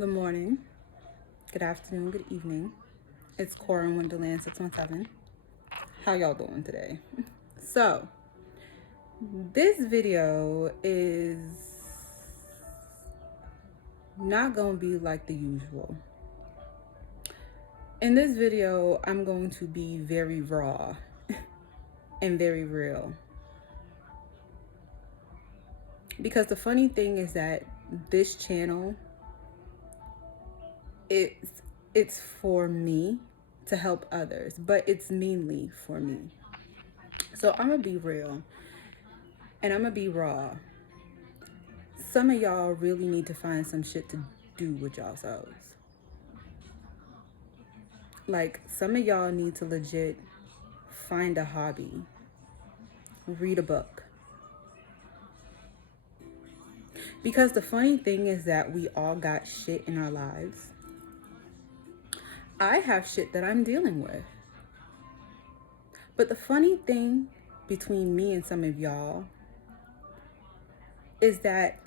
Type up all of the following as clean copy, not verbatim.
Good morning, good afternoon, good evening. It's Cora in Wonderland 617. How y'all doing today? So, this video is not going to be like the usual. In this video, I'm going to be very raw and very real. Because the funny thing is that this channel, it's for me to help others, but it's mainly for me. So I'm going to be real and I'm going to be raw. Some of y'all really need to find some shit to do with yourselves. Like, some of y'all need to legit find a hobby, read a book. Because the funny thing is that we all got shit in our lives. I have shit that I'm dealing with. But the funny thing between me and some of y'all is that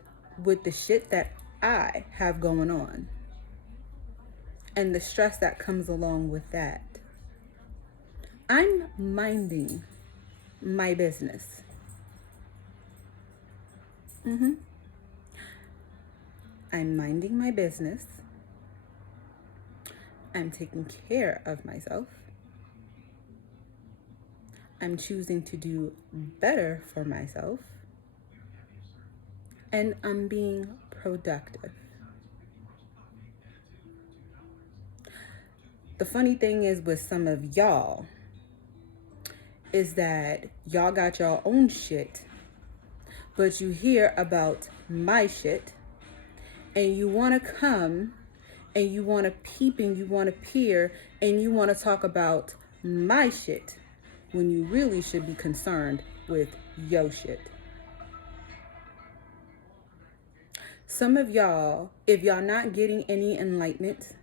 with the shit that I have going on and the stress that comes along with that, I'm minding my business. I'm minding my business. I'm taking care of myself. I'm choosing to do better for myself. And I'm being productive. The funny thing is with some of y'all is that y'all got your own shit, but you hear about my shit and you want to come and you want to peep and you want to peer and you want to talk about my shit when you really should be concerned with yo shit. Some of y'all, if y'all not getting any enlightenment,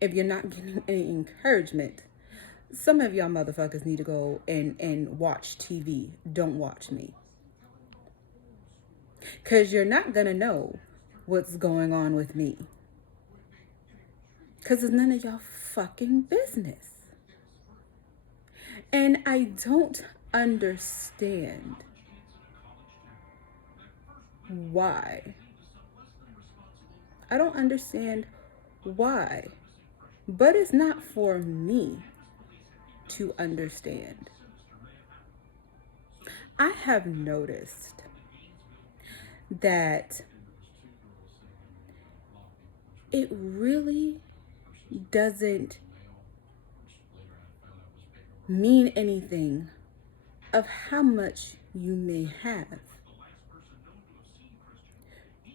if you're not getting any encouragement, some of y'all motherfuckers need to go and watch TV. Don't watch me. Because you're not going to know what's going on with me. Because it's none of y'all fucking business. And I don't understand why. I don't understand why. But it's not for me to understand. I have noticed that it really doesn't mean anything of how much you may have.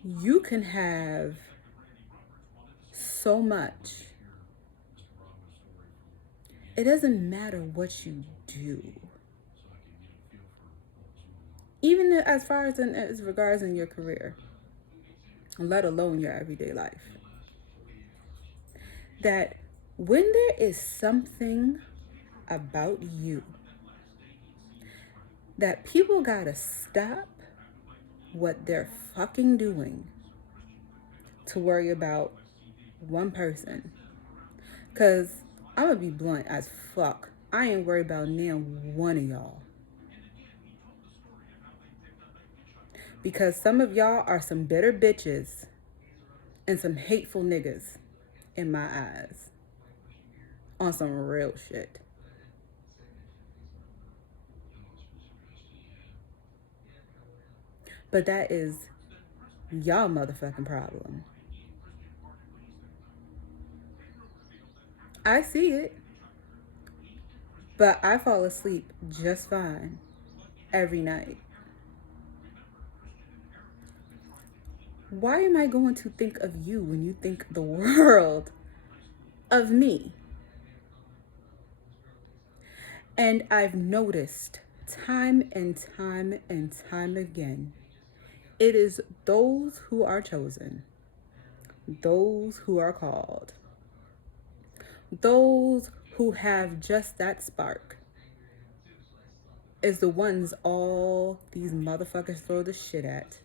You can have so much. It doesn't matter what you do. Even as far as regards in your career, let alone your everyday life. That when there is something about you that people gotta stop what they're fucking doing to worry about one person. Cause I'm gonna be blunt as fuck. I ain't worried about now one of y'all. Because some of y'all are some bitter bitches and some hateful niggas in my eyes. On some real shit. But that is y'all motherfucking problem. I see it. But I fall asleep just fine every night. Why am I going to think of you when you think the world of me? And I've noticed time and time and time again, it is those who are chosen, those who are called, those who have just that spark is the ones all these motherfuckers throw the shit at.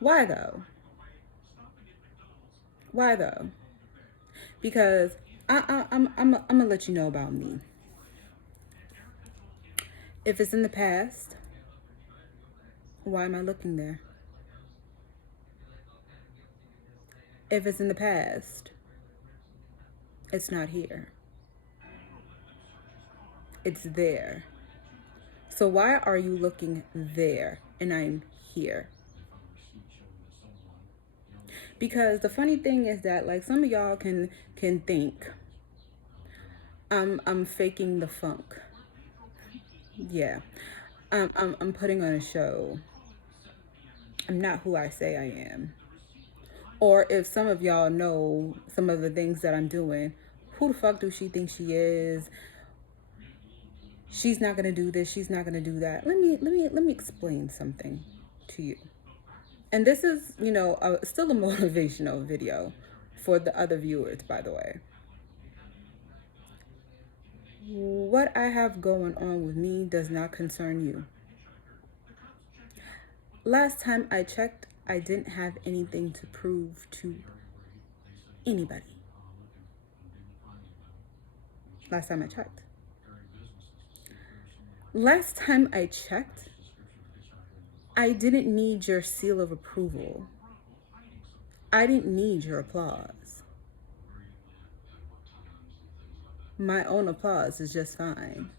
Why though? Why though? Because I'm gonna let you know about me. If it's in the past, why am I looking there? If it's in the past, it's not here. It's there. So why are you looking there and I'm here? Because the funny thing is that like some of y'all can think I'm faking the funk. Yeah. I'm putting on a show. I'm not who I say I am. Or if some of y'all know some of the things that I'm doing, who the fuck do she think she is? She's not gonna do this, she's not gonna do that. Let me explain something to you. And this is, still a motivational video for the other viewers, by the way. What I have going on with me does not concern you. Last time I checked, I didn't have anything to prove to anybody. Last time I checked. Last time I checked, I didn't need your seal of approval. I didn't need your applause. My own applause is just fine.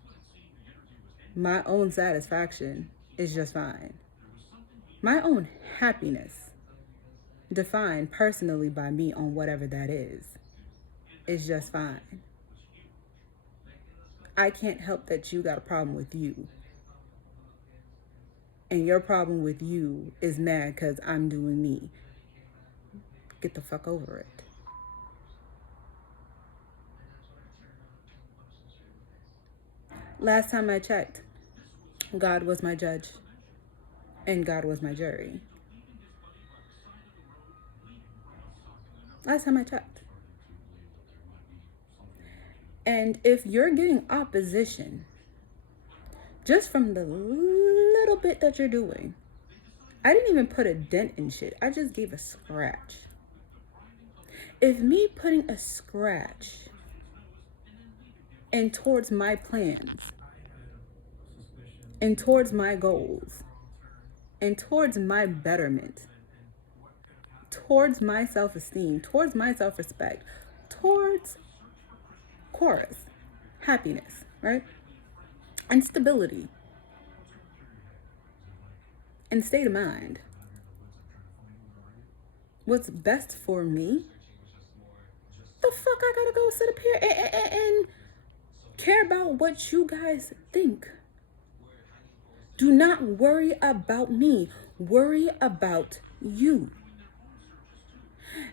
My own satisfaction is just fine. My own happiness, defined personally by me on whatever that is just fine. I can't help that you got a problem with you. And your problem with you is mad because I'm doing me. Get the fuck over it. Last time I checked, God was my judge and God was my jury. Last time I checked. And if you're getting opposition just from the little bit that you're doing, I didn't even put a dent in shit. I just gave a scratch. If me putting a scratch and towards my plans and towards my goals and towards my betterment, towards my self-esteem, towards my self-respect, towards chorus, happiness, right? And stability and state of mind. What's best for me? The fuck I gotta go sit up here and care about what you guys think? Do not worry about me. Worry about you.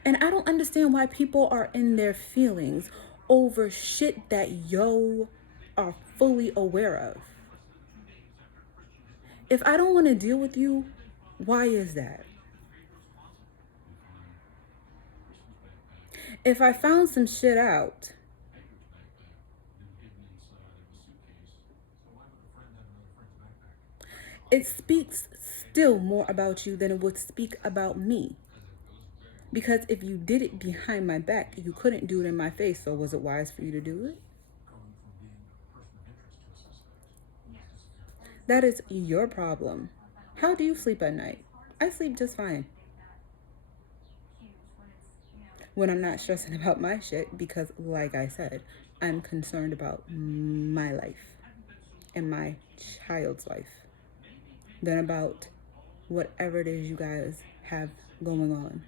And I don't understand why people are in their feelings over shit that yo are fully aware of. If I don't want to deal with you, why is that? If I found some shit out, it speaks still more about you than it would speak about me. Because if you did it behind my back, you couldn't do it in my face. So was it wise for you to do it? That is your problem. How do you sleep at night? I sleep just fine. When I'm not stressing about my shit, because like I said, I'm concerned about my life and my child's life than about whatever it is you guys have going on.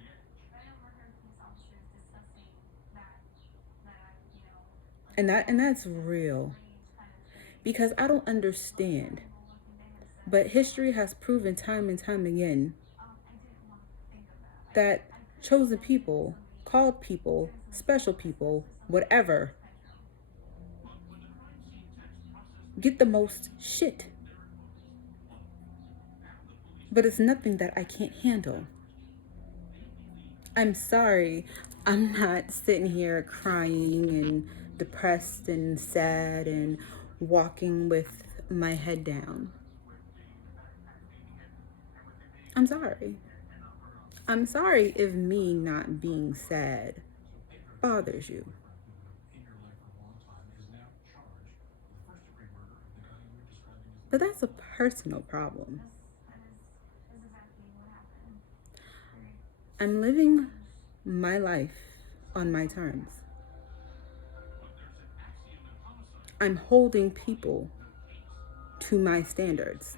And that's real. Because I don't understand. But history has proven time and time again that chosen people, called people, special people, whatever, get the most shit. But it's nothing that I can't handle. I'm sorry, I'm not sitting here crying and depressed and sad and walking with my head down. I'm sorry. I'm sorry if me not being sad bothers you. But that's a personal problem. I'm living my life on my terms. I'm holding people to my standards.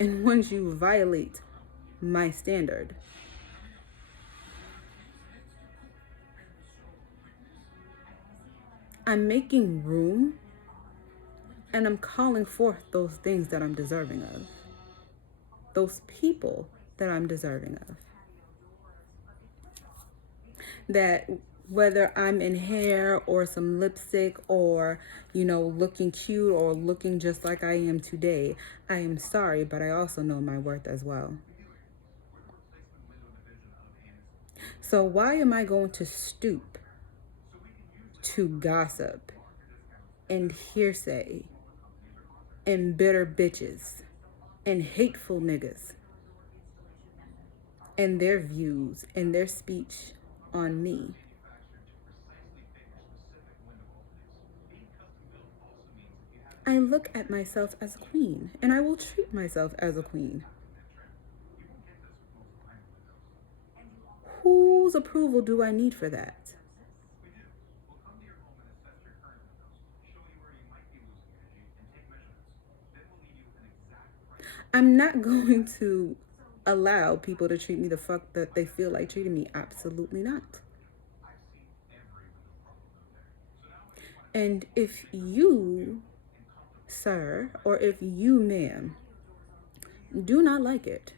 And once you violate my standard, I'm making room and I'm calling forth those things that I'm deserving of, those people that I'm deserving of. That whether I'm in hair or some lipstick or, looking cute or looking just like I am today, I am sorry, but I also know my worth as well. So why am I going to stoop to gossip and hearsay and bitter bitches and hateful niggas and their views and their speech on me? I look at myself as a queen, and I will treat myself as a queen. Whose approval do I need for that? I'm not going to allow people to treat me the fuck that they feel like treating me. Absolutely not. And if you, sir, or if you, ma'am, do not like it,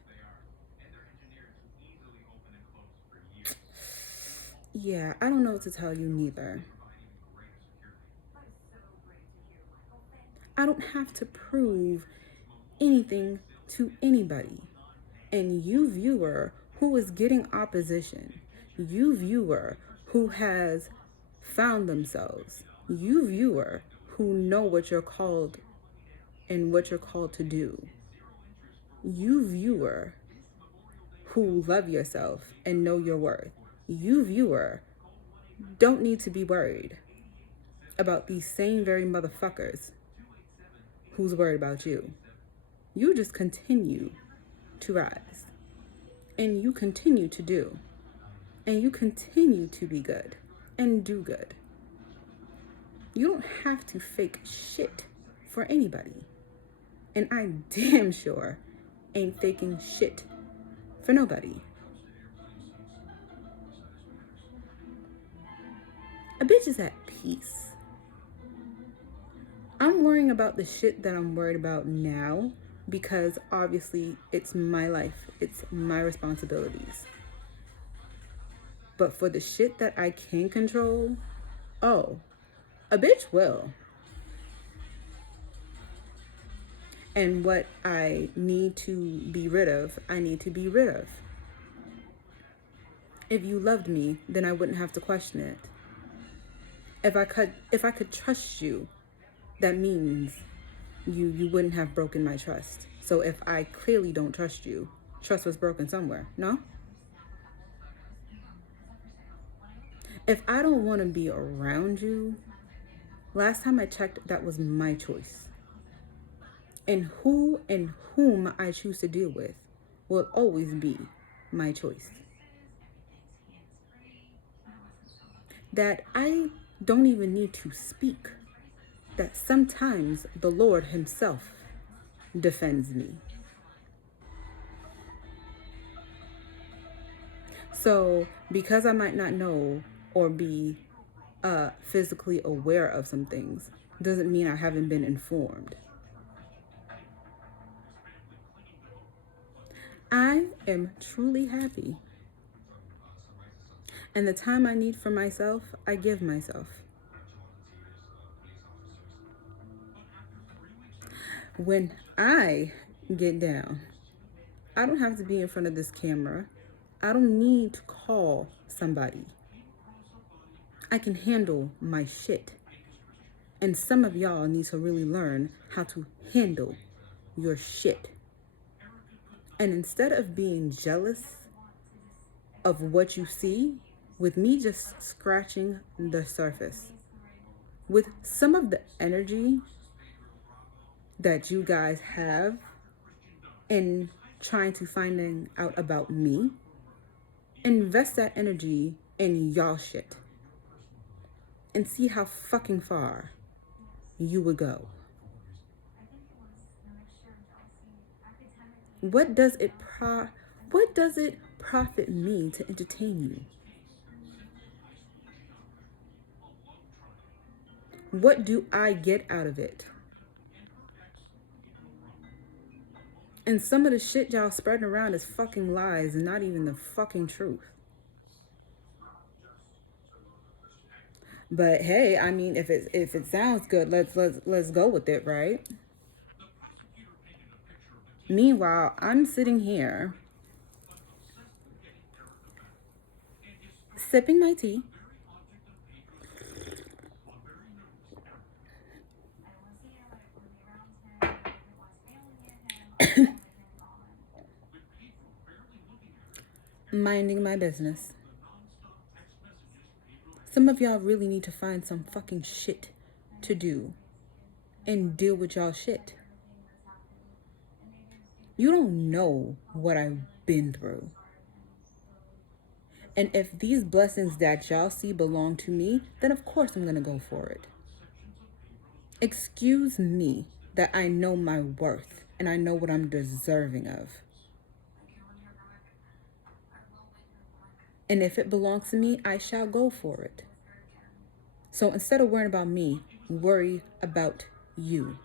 yeah, I don't know what to tell you neither. I don't have to prove anything to anybody. And you, viewer, who is getting opposition, you, viewer, who has found themselves, you, viewer, who know what you're called and what you're called to do, you, viewer, who love yourself and know your worth, you, viewer, don't need to be worried about these same very motherfuckers who's worried about you. You just continue to rise, and you continue to do, and you continue to be good and do good. You don't have to fake shit for anybody. And I damn sure ain't faking shit for nobody. A bitch is at peace. I'm worrying about the shit that I'm worried about now because obviously it's my life, it's my responsibilities. But for the shit that I can control, oh, a bitch will. And what I need to be rid of, I need to be rid of. If you loved me, then I wouldn't have to question it. If I could trust you, that means you wouldn't have broken my trust. So if I clearly don't trust you, trust was broken somewhere, no? If I don't want to be around you, last time I checked, that was my choice. And who and whom I choose to deal with will always be my choice. That I don't even need to speak. That sometimes the Lord Himself defends me. So because I might not know or be physically aware of some things doesn't mean I haven't been informed. I am truly happy. And the time I need for myself, I give myself. When I get down, I don't have to be in front of this camera. I don't need to call somebody. I can handle my shit. And some of y'all need to really learn how to handle your shit. And instead of being jealous of what you see, with me just scratching the surface, with some of the energy that you guys have in trying to finding out about me, invest that energy in y'all shit and see how fucking far you would go. What does it profit me to entertain you? What do I get out of it? And some of the shit y'all spreading around is fucking lies and not even the fucking truth. But hey, I mean, if it sounds good, let's go with it, right? Meanwhile, I'm sitting here sipping my tea, minding my business. Some of y'all really need to find some fucking shit to do and deal with y'all shit. You don't know what I've been through. And if these blessings that y'all see belong to me, then of course I'm gonna go for it. Excuse me that I know my worth and I know what I'm deserving of. And if it belongs to me, I shall go for it. So instead of worrying about me, worry about you.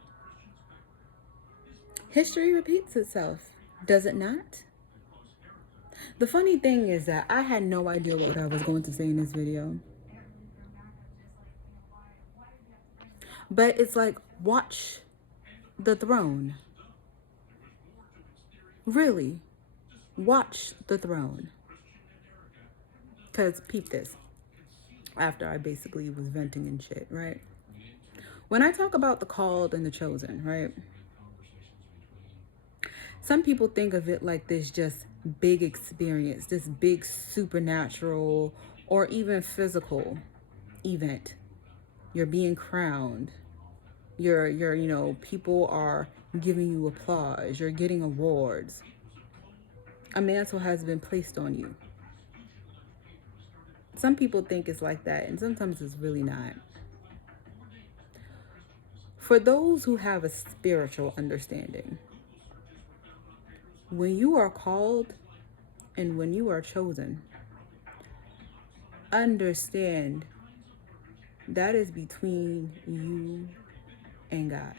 History repeats itself, does it not? The funny thing is that I had no idea what I was going to say in this video. But it's like, watch The Throne. Really, watch The Throne. Because peep this, after I basically was venting and shit, right? When I talk about the called and the chosen, right? Some people think of it like this just big experience, this big supernatural or even physical event. You're being crowned. You're people are giving you applause. You're getting awards. A mantle has been placed on you. Some people think it's like that, and sometimes it's really not. For those who have a spiritual understanding, when you are called and when you are chosen, understand that is between you and God.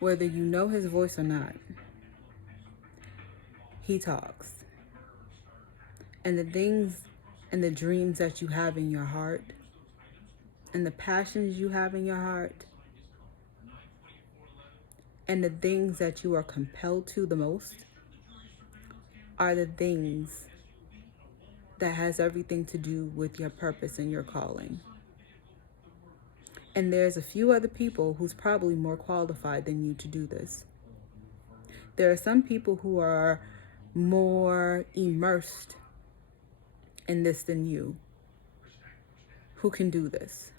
Whether you know his voice or not, he talks. And the things and the dreams that you have in your heart and the passions you have in your heart and the things that you are compelled to the most are the things that has everything to do with your purpose and your calling. And there's a few other people who's probably more qualified than you to do this. There are some people who are more immersed in this than you, who can do this.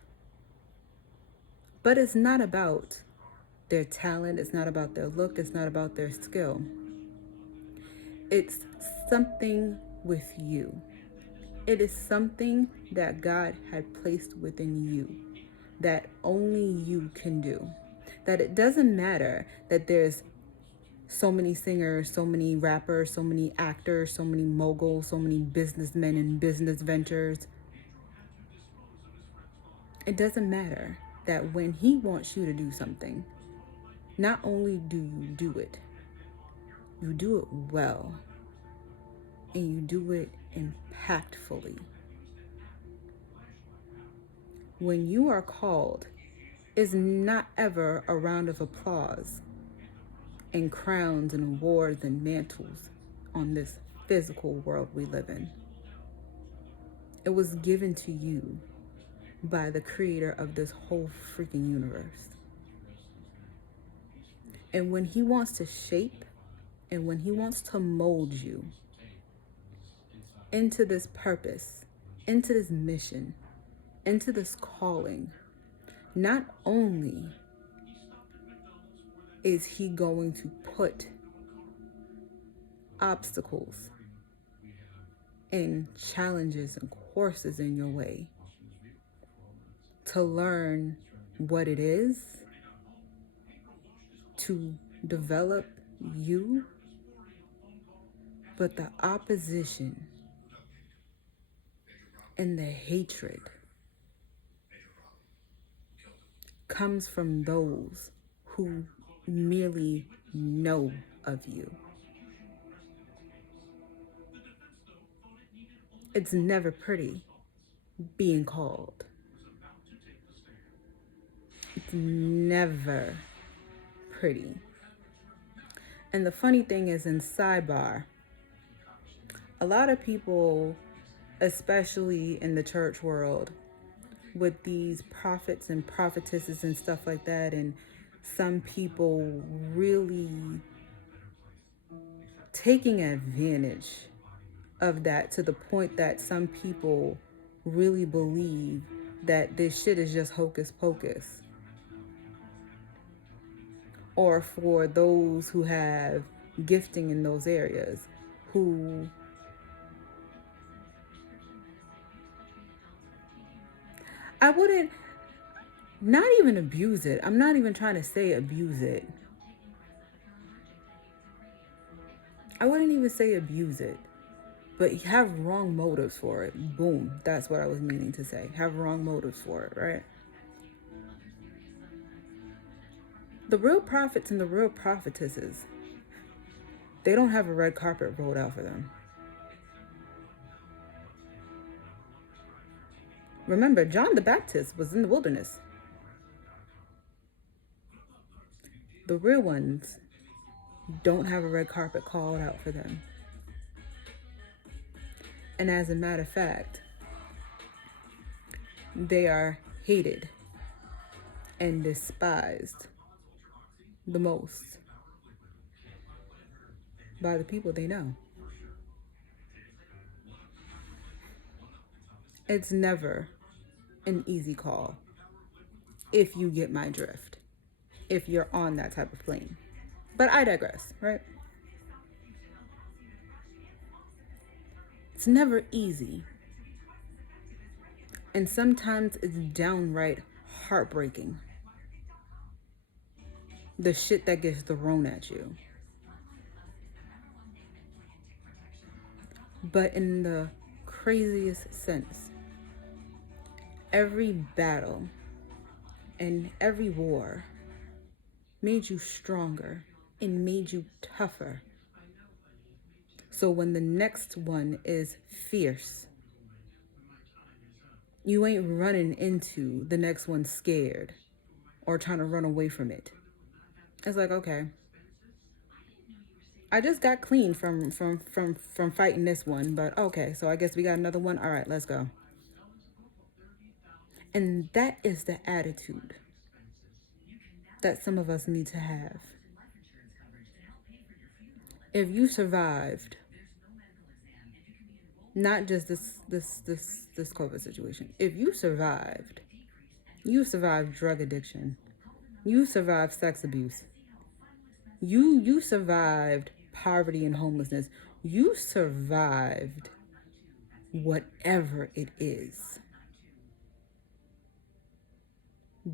But it's not about their talent, it's not about their look, it's not about their skill. It's something with you. It is something that God had placed within you that only you can do. That it doesn't matter that there's so many singers, so many rappers, so many actors, so many moguls, so many businessmen and business ventures. It doesn't matter that when he wants you to do something, not only do you do it, you do it well, and you do it impactfully. When you are called, it's not ever a round of applause and crowns and awards and mantles on this physical world we live in. It was given to you by the creator of this whole freaking universe. And when he wants to shape and when he wants to mold you into this purpose, into this mission, into this calling, not only is he going to put obstacles and challenges and courses in your way to learn what it is to develop you, but the opposition and the hatred comes from those who merely know of you. It's never pretty being called. It's never pretty. And the funny thing is, in sidebar, a lot of people, especially in the church world, with these prophets and prophetesses and stuff like that, and some people really taking advantage of that to the point that some people really believe that this shit is just hocus pocus. Or for those who have gifting in those areas, who I wouldn't, not even abuse it. I'm not even trying to say abuse it. I wouldn't even say abuse it, but have wrong motives for it. Boom. That's what I was meaning to say. Have wrong motives for it, right? The real prophets and the real prophetesses, they don't have a red carpet rolled out for them. Remember, John the Baptist was in the wilderness. The real ones don't have a red carpet called out for them. And as a matter of fact, they are hated and despised the most by the people they know. It's never an easy call, if you get my drift, if you're on that type of plane. But I digress, right? It's never easy. And sometimes it's downright heartbreaking. The shit that gets thrown at you. But in the craziest sense, every battle and every war made you stronger and made you tougher. So when the next one is fierce, you ain't running into the next one scared or trying to run away from it. It's like, okay, I just got clean from fighting this one, but okay, so I guess we got another one. All right, let's go. And that is the attitude that some of us need to have. If you survived, not just this COVID situation, if you survived drug addiction, you survived sex abuse, you survived poverty and homelessness, you survived whatever it is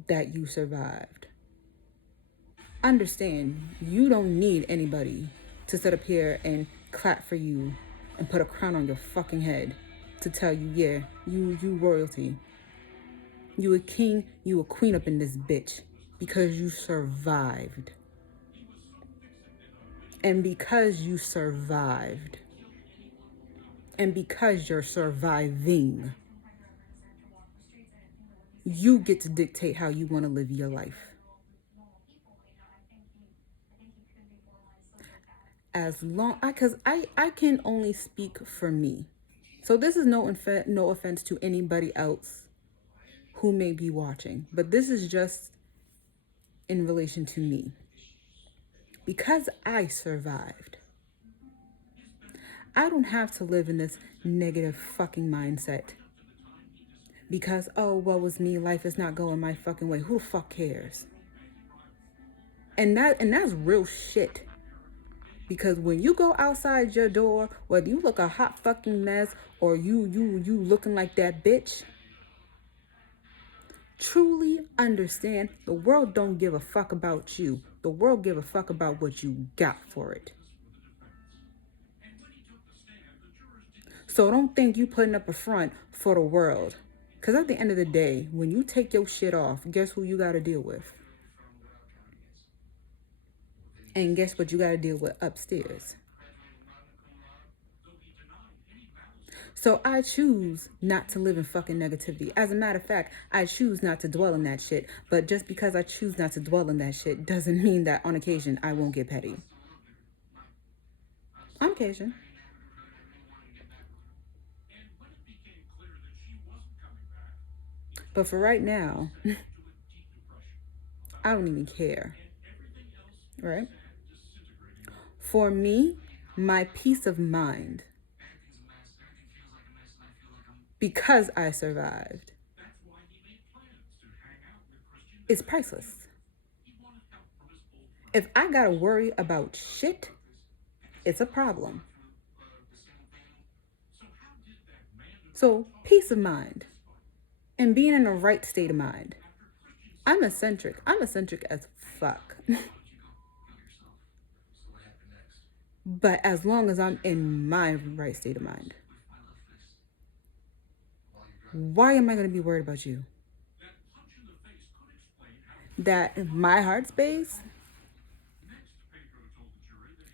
that you survived. Understand, you don't need anybody to sit up here and clap for you and put a crown on your fucking head to tell you, yeah, you royalty. You a king, you a queen up in this bitch because you survived. And because you survived, and because you're surviving, you get to dictate how you want to live your life. As long, because I can only speak for me. So this is no offense to anybody else who may be watching, but this is just in relation to me. because I survived. I don't have to live in this negative fucking mindset. Because, oh, woe is me, life is not going my fucking way. Who the fuck cares? And that's real shit. Because when you go outside your door, whether you look a hot fucking mess or you looking like that bitch, truly understand the world don't give a fuck about you. The world give a fuck about what you got for it. So don't think you putting up a front for the world. Because at the end of the day, when you take your shit off, guess who you got to deal with? And guess what you got to deal with upstairs? So I choose not to live in fucking negativity. As a matter of fact, I choose not to dwell in that shit. But just because I choose not to dwell in that shit doesn't mean that on occasion I won't get petty. On occasion. But for right now, I don't even care. Right? For me, my peace of mind, because I survived, is priceless. If I gotta worry about shit, it's a problem. So, peace of mind and being in the right state of mind. I'm eccentric. I'm eccentric as fuck. But as long as I'm in my right state of mind, why am I going to be worried about you? That my heart space,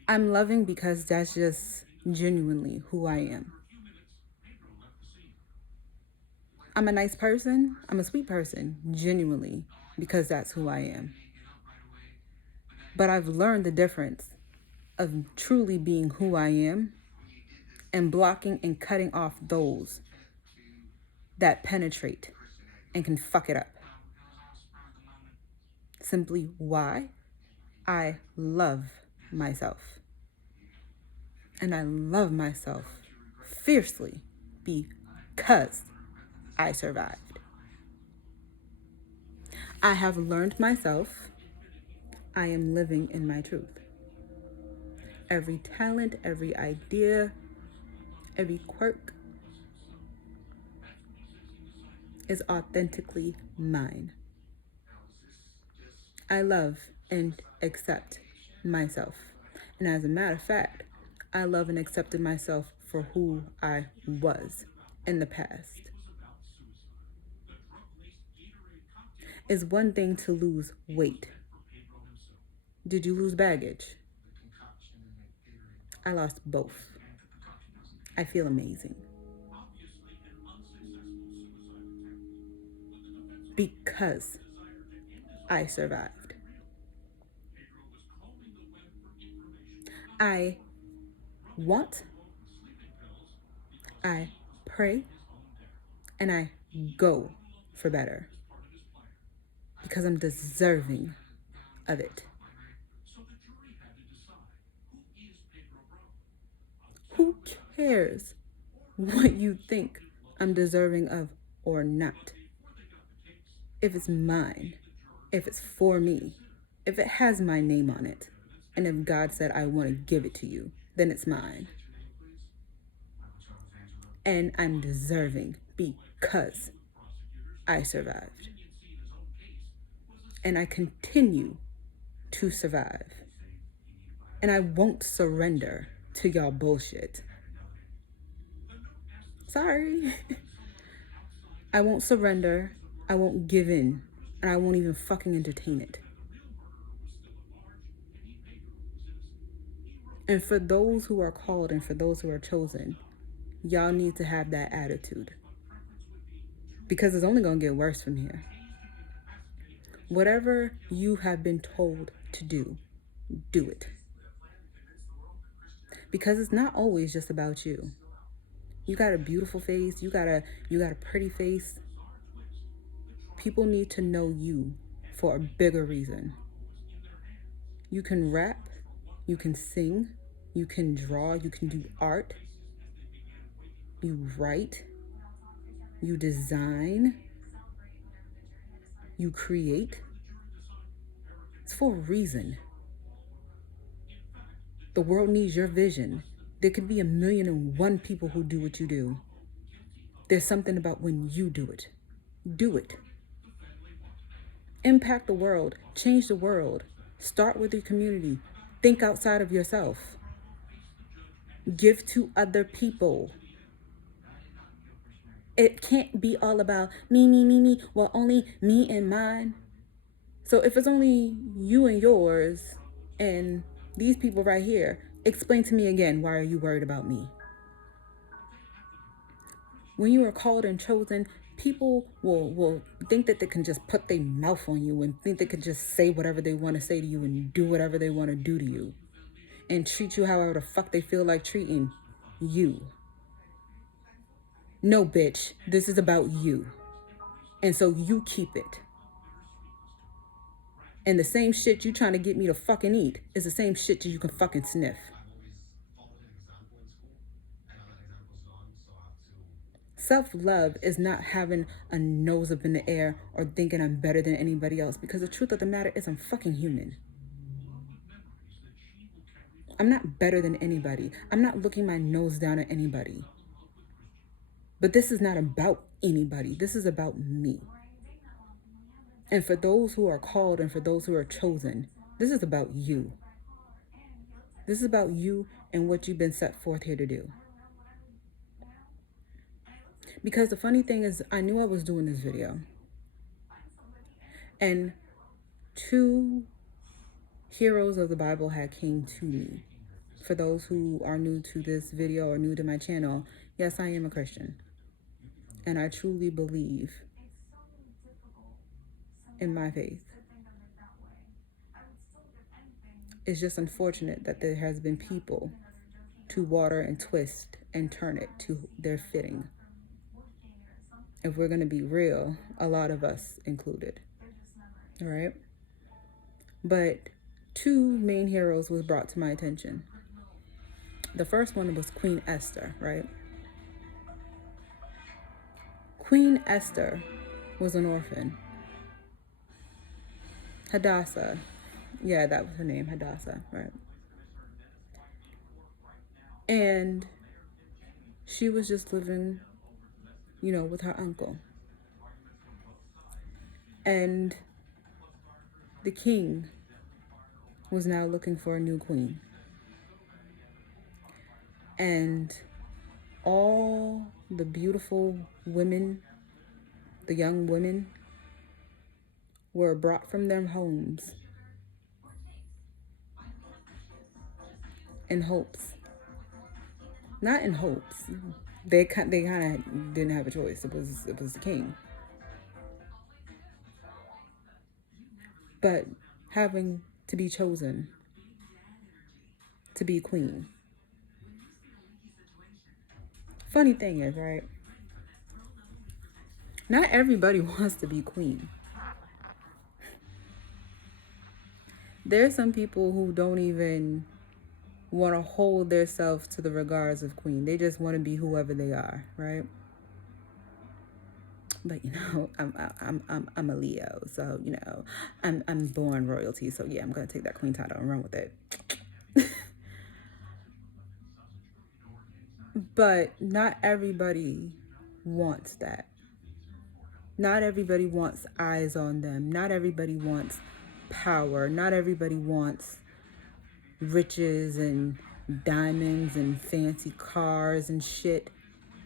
I'm loving because that's just genuinely who I am. I'm a nice person. I'm a sweet person, genuinely, because that's who I am. But I've learned the difference of truly being who I am and blocking and cutting off those that penetrate and can fuck it up. Simply why? I love myself. And I love myself fiercely because I survived. I have learned myself. I am living in my truth. Every talent, every idea, every quirk is authentically mine. I love and accept myself. And as a matter of fact, I love and accepted myself for who I was in the past. It's one thing to lose weight. Did you lose baggage? I lost both. I feel amazing. Because I survived. I want, I pray, and I go for better. Because I'm deserving of it. Who cares what you think I'm deserving of or not? If it's mine, if it's for me, if it has my name on it, and if God said I want to give it to you, then it's mine. And I'm deserving because I survived. And I continue to survive. And I won't surrender to y'all bullshit. Sorry. I won't surrender. I won't give in. And I won't even fucking entertain it. And for those who are called and for those who are chosen, y'all need to have that attitude. Because it's only going to get worse from here. Whatever you have been told to do, do it. Because it's not always just about you. You got a beautiful face, you got a pretty face. People need to know you for a bigger reason. You can rap, You can sing, you can draw, you can do art, you write, you design, you create. It's for a reason. The world needs your vision. There could be 1,000,001 people who do what you do. There's something about when you do it. Do it. Impact the world. Change the world. Start with your community. Think outside of yourself. Give to other people. It can't be all about me, me, me, me. Well, only me and mine. So if it's only you and yours and these people right here, explain to me again, why are you worried about me? When you are called and chosen, people will think that they can just put their mouth on you and think they can just say whatever they want to say to you and do whatever they want to do to you and treat you however the fuck they feel like treating you. No, bitch, this is about you. And so you keep it. And the same shit you trying to get me to fucking eat is the same shit that you can fucking sniff. Self-love is not having a nose up in the air or thinking I'm better than anybody else, because the truth of the matter is I'm fucking human. I'm not better than anybody. I'm not looking my nose down at anybody. But this is not about anybody. This is about me. And for those who are called and for those who are chosen, this is about you. This is about you and what you've been set forth here to do. Because the funny thing is, I knew I was doing this video. And 2 heroes of the Bible had came to me. For those who are new to this video or new to my channel, yes, I am a Christian. And I truly believe in my faith. It's just unfortunate that there has been people to water and twist and turn it to their fitting. If we're going to be real, a lot of us included. All right? But 2 main heroes was brought to my attention. The first one was Queen Esther, right? Queen Esther was an orphan. Hadassah. Yeah, that was her name, Hadassah, right? And she was just living, with her uncle. And the king was now looking for a new queen. And all the beautiful women, the young women, were brought from their homes in hopes. Not in hopes. They kind of didn't have a choice. It was the king. But having to be chosen to be queen. Funny thing is, right? Not everybody wants to be queen. There's some people who don't even want to hold themselves to the regards of queen. They just want to be whoever they are, right? But I'm a Leo, so I'm born royalty. So yeah, I'm gonna take that queen title and run with it. But not everybody wants that. Not everybody wants eyes on them. Not everybody wants power. Not everybody wants riches and diamonds and fancy cars and shit.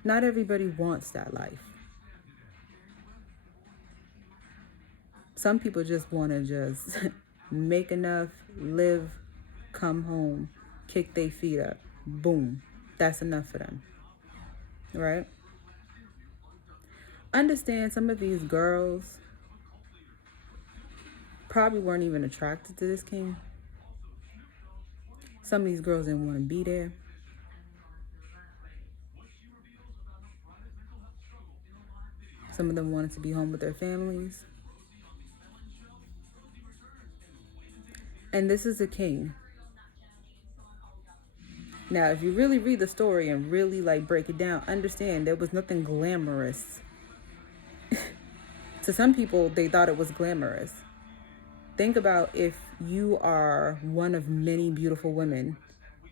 Not everybody wants that life. Some people just want to just make enough, live, come home, kick their feet up. Boom. That's enough for them. Right? Understand, some of these girls probably weren't even attracted to this king. Some of these girls didn't want to be there. Some of them wanted to be home with their families. And this is a king Now, if you really read the story and really like break it down, understand there was nothing glamorous. To some people, they thought it was glamorous. Think about if you are one of many beautiful women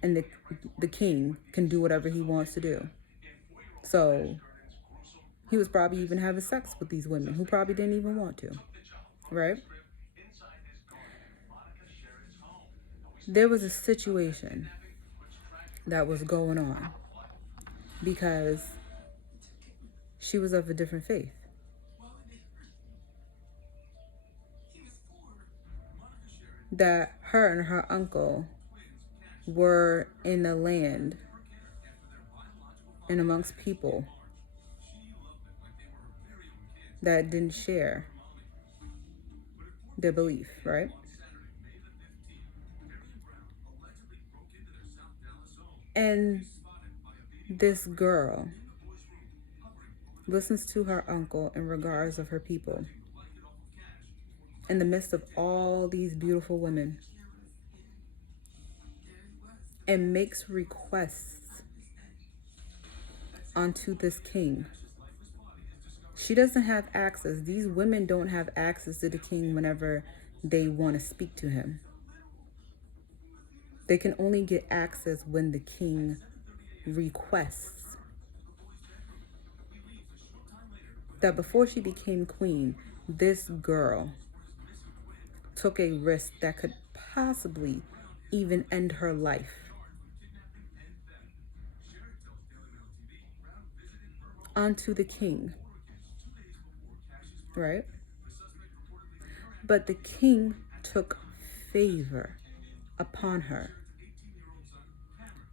and the king can do whatever he wants to do. So he was probably even having sex with these women who probably didn't even want to, right? There was a situation that was going on because she was of a different faith. That her and her uncle were in a land and amongst people that didn't share their belief, right? And this girl listens to her uncle in regards of her people in the midst of all these beautiful women and makes requests onto this king. She doesn't have access. These women don't have access to the king whenever they want to speak to him. They can only get access when the king requests. That before she became queen, this girl took a risk that could possibly even end her life onto the king, right? But the king took favor upon her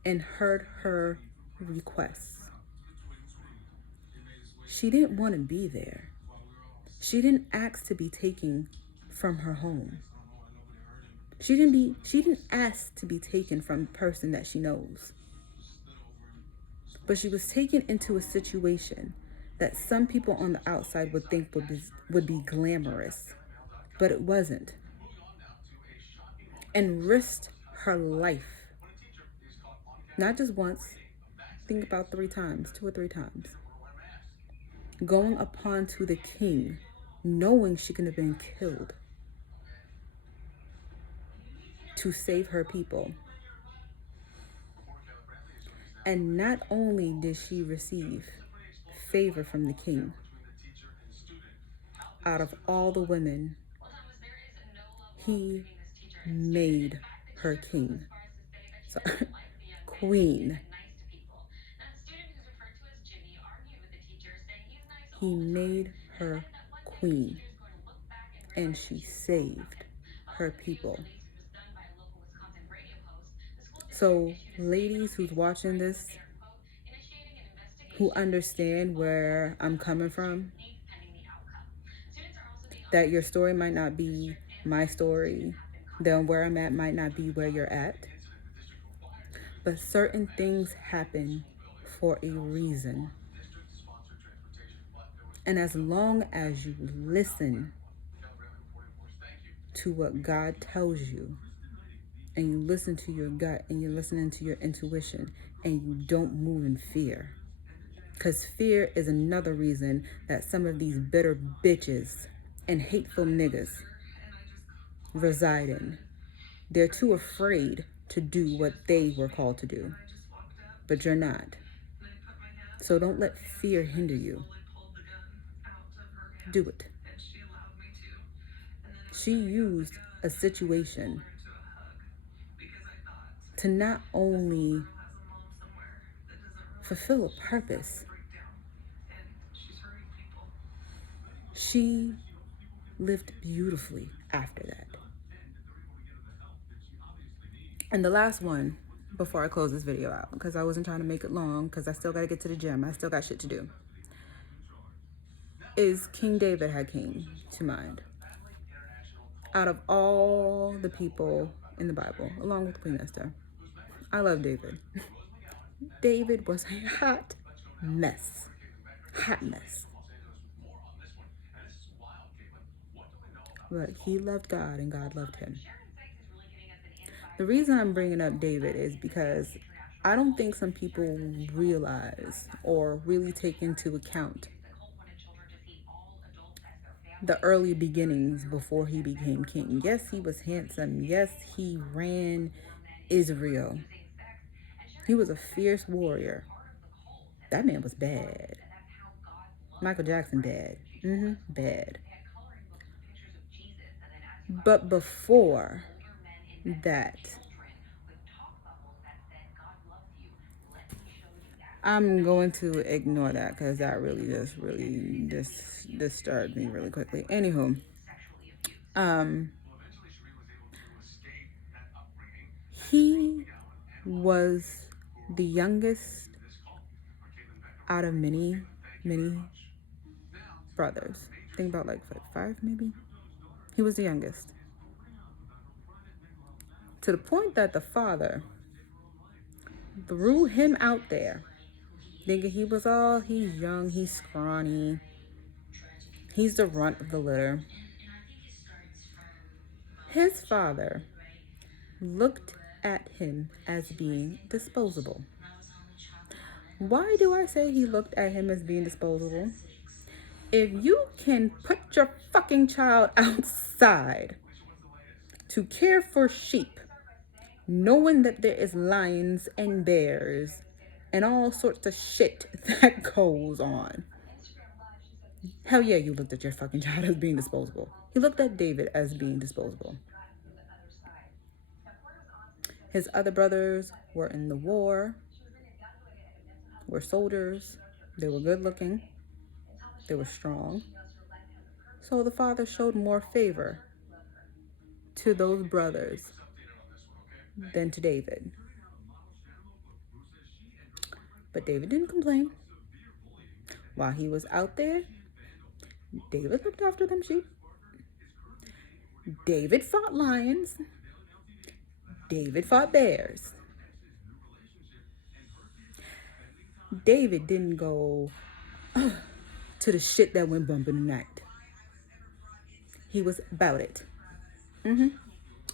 and heard her requests. She didn't want to be there. She didn't ask to be taken from her home. She didn't ask to be taken from the person that she knows. But she was taken into a situation that some people on the outside would think would be glamorous, but it wasn't. And risked her life. Not just once, think about 3 times, 2 or 3 times. Going upon to the king, knowing she could have been killed to save her people. And not only did she receive favor from the king, out of all the women, he made her king. So, queen. He made her queen. And she saved her people. So, ladies who's watching this, who understand where I'm coming from, that your story might not be my story, then where I'm at might not be where you're at. But certain things happen for a reason. And as long as you listen to what God tells you, and you listen to your gut, and you're listening to your intuition, and you don't move in fear. Because fear is another reason that some of these bitter bitches and hateful niggas reside in. They're too afraid to do what they were called to do. But you're not. So don't let fear hinder you. Do it. She used a situation to not only fulfill a purpose, she lived beautifully after that. And the last one, before I close this video out, because I wasn't trying to make it long, because I still got to get to the gym, I still got shit to do, is King David had came to mind. Out of all the people in the Bible, along with Queen Esther, I love David. David was a hot mess. Hot mess. But he loved God and God loved him. The reason I'm bringing up David is because I don't think some people realize or really take into account the early beginnings before he became king. Yes, he was handsome. Yes, he ran Israel. He was a fierce warrior. That man was bad. Michael Jackson bad. Bad. But before that, I'm going to ignore that because that really just disturbed me really quickly. Anywho, he was the youngest out of many brothers. Think about like five maybe. He was the youngest. To the point that the father threw him out there, thinking he's young, he's scrawny, he's the runt of the litter. His father looked at him as being disposable. Why do I say he looked at him as being disposable? If you can put your fucking child outside to care for sheep, knowing that there is lions and bears and all sorts of shit that goes on, hell yeah, you looked at your fucking child as being disposable. He looked at David as being disposable. His other brothers were in the war, were soldiers, they were good looking, they were strong. So the father showed more favor to those brothers than to David. But David didn't complain. While he was out there, David looked after them sheep. David fought lions. David fought bears. David didn't go to the shit that went bump in the night. He was about it.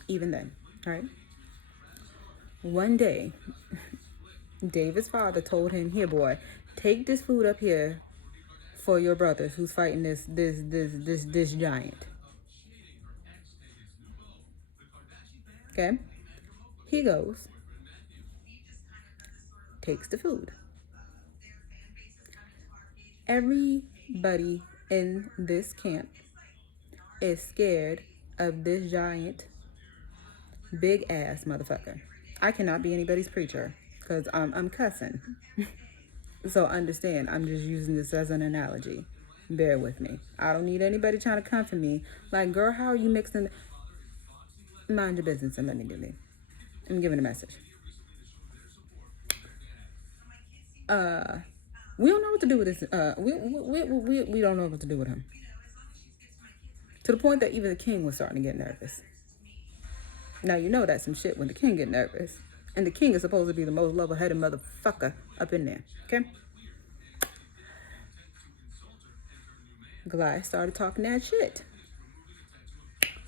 Even then, right? One day, David's father told him, "Here, boy, take this food up here for your brothers who's fighting this giant." Okay? He goes, takes the food. Everybody in this camp is scared of this giant, big ass motherfucker. I cannot be anybody's preacher because I'm cussing. So understand, I'm just using this as an analogy. Bear with me. I don't need anybody trying to come for me. Like, girl, how are you mixing? Mind your business and let me do me. I'm giving a message. We don't know what to do with this. We don't know what to do with him. To the point that even the king was starting to get nervous. Now, you know that's some shit when the king get nervous. And the king is supposed to be the most level-headed motherfucker up in there. Okay? Goliath started talking that shit.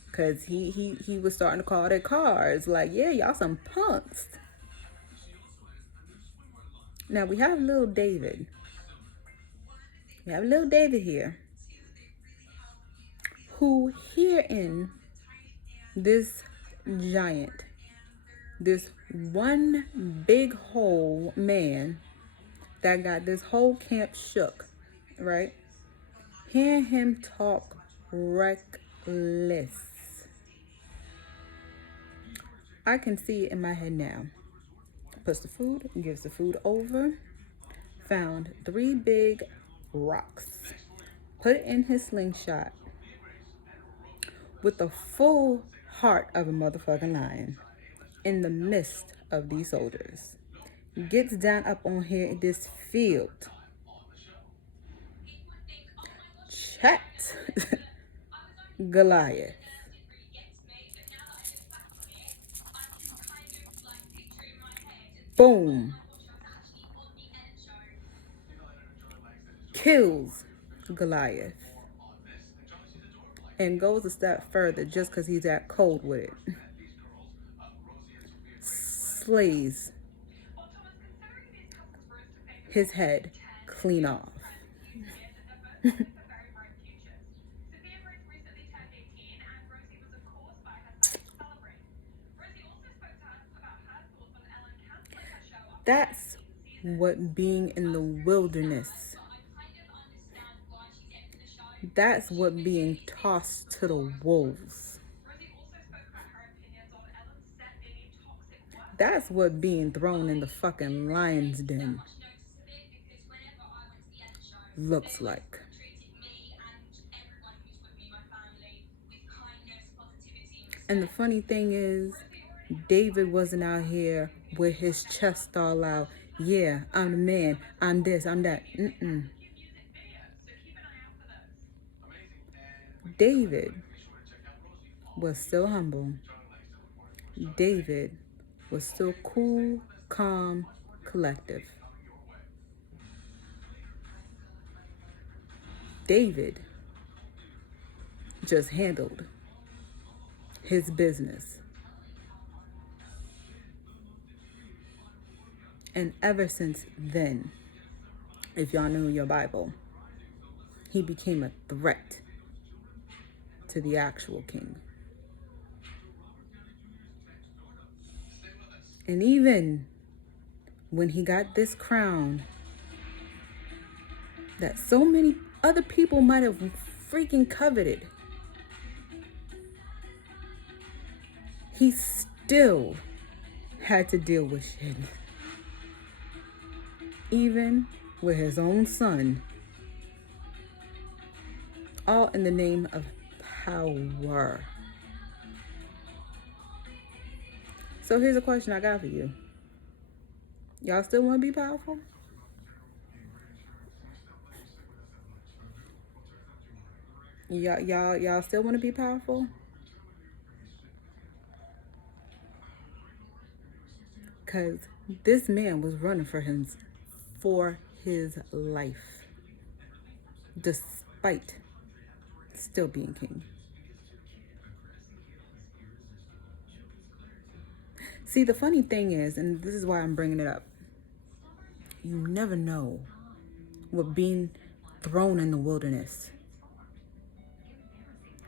Because he was starting to call their cards. Like, yeah, y'all some punks. Now, we have little David. We have little David here. Who herein this giant, this one big hole man that got this whole camp shook, right? Hearing him talk reckless. I can see it in my head now. Puts the food, gives the food over, found 3 big rocks, put it in his slingshot with the full heart of a motherfucking lion in the midst of these soldiers. Gets down up on here in this field. Chat Goliath. Boom. Kills Goliath. And goes a step further just because he's that cold with it. Slays his head clean off. That's what being in the wilderness, that's what being tossed to the wolves, that's what being thrown in the fucking lion's den looks like. And the funny thing is, David wasn't out here with his chest all out. Yeah, I'm the man. I'm this, I'm that. David was still humble. David was still cool, calm, collective. David just handled his business. And ever since then, if y'all know your Bible, he became a threat to the actual king. And even when he got this crown that so many other people might have freaking coveted, he still had to deal with shit. Even with his own son. All in the name of power. So here's a question I got for you. Y'all still want to be powerful? Y'all still want to be powerful? Because this man was running for his life, despite still being king. See, the funny thing is, and this is why I'm bringing it up, you never know what being thrown in the wilderness.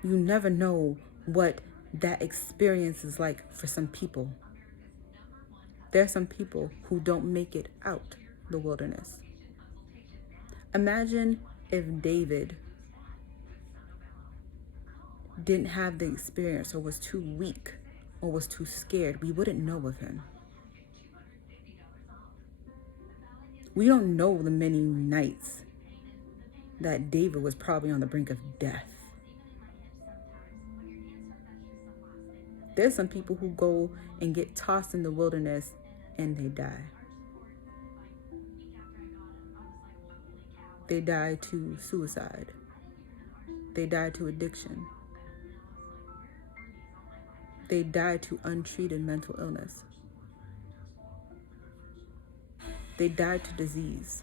You never know what that experience is like for some people. There are some people who don't make it out the wilderness. Imagine if David didn't have the experience, or was too weak, or was too scared. We wouldn't know of him. We don't know the many nights that David was probably on the brink of death. There's some people who go and get tossed in the wilderness and they die. They die to suicide. They die to addiction. They die to untreated mental illness. They die to disease.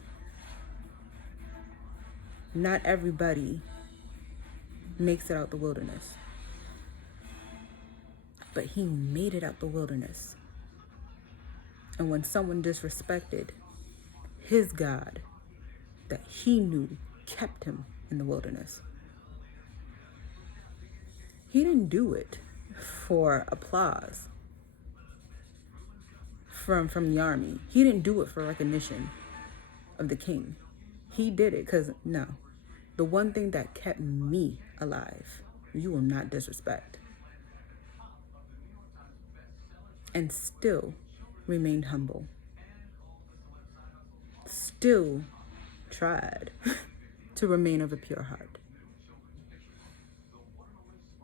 Not everybody makes it out the wilderness. But he made it out the wilderness. And when someone disrespected his God that he knew kept him in the wilderness, he didn't do it for applause from the army. He didn't do it for recognition of the king. He did it because, no, the one thing that kept me alive, you will not disrespect. And still remained humble. Still tried to remain of a pure heart.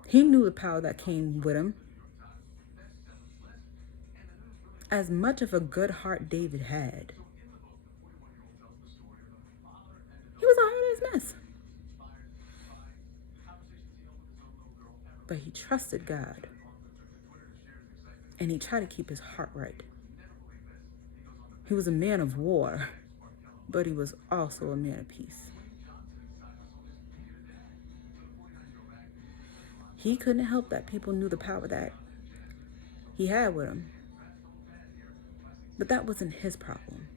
He knew the power that came with him. As much of a good heart David had, he was a hard-ass mess. But he trusted God. And he tried to keep his heart right. He was a man of war, but he was also a man of peace. He couldn't help that people knew the power that he had with him. But that wasn't his problem.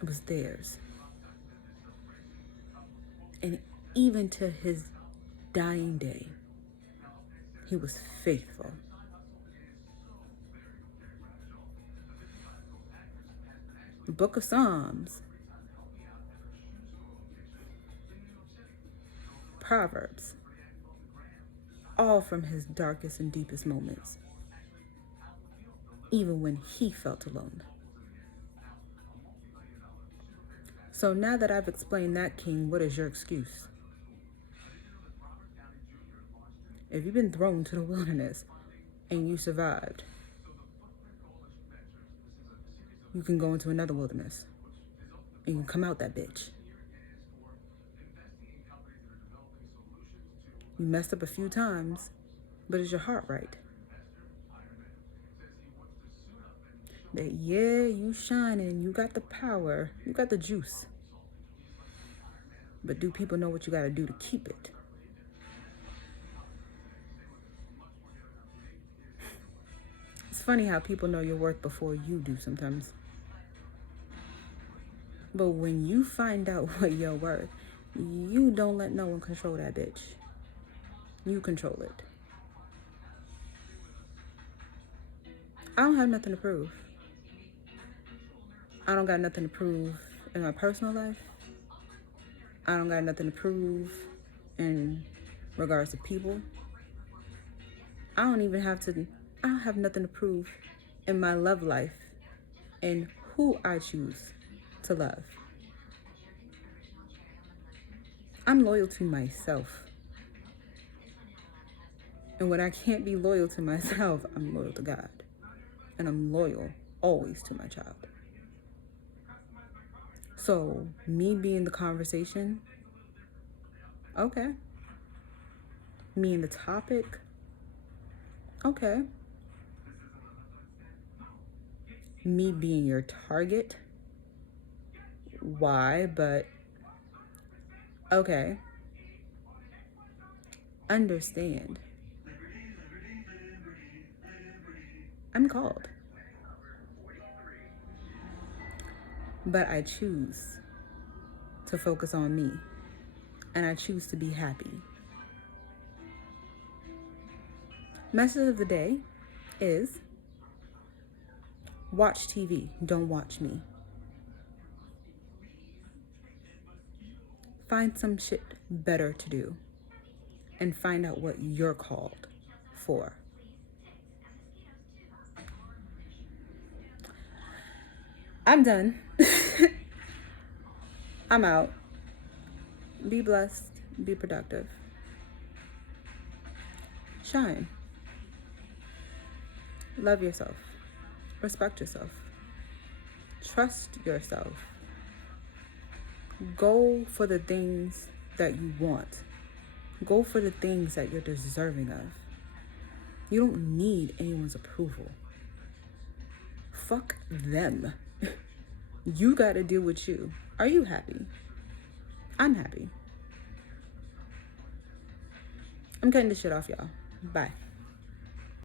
It was theirs. And even to his dying day, he was faithful. The Book of Psalms, Proverbs, all from his darkest and deepest moments, even when he felt alone. So now that I've explained that, King, what is your excuse? If you've been thrown to the wilderness and you survived, you can go into another wilderness and you can come out that bitch. You messed up a few times, but is your heart right? That yeah, you shining, you got the power, you got the juice. But do people know what you gotta do to keep it? It's funny how people know your worth before you do sometimes. But when you find out what you're worth, you don't let no one control that bitch. You control it. I don't have nothing to prove. I don't got nothing to prove in my personal life. I don't got nothing to prove in regards to people. I don't have nothing to prove in my love life and who I choose to love. I'm loyal to myself. And when I can't be loyal to myself, I'm loyal to God. And I'm loyal always to my child. So me being the conversation, okay. Me and the topic, okay. Me being your target, why? But okay. Understand. I'm called. But I choose to focus on me. And I choose to be happy. Message of the day is watch TV, don't watch me. Find some shit better to do and find out what you're called for. I'm done. I'm out. Be blessed. Be productive. Shine. Love yourself. Respect yourself. Trust yourself. Go for the things that you want. Go for the things that you're deserving of. You don't need anyone's approval. Fuck them. You gotta deal with you. Are you happy? I'm happy. I'm cutting this shit off, y'all. Bye.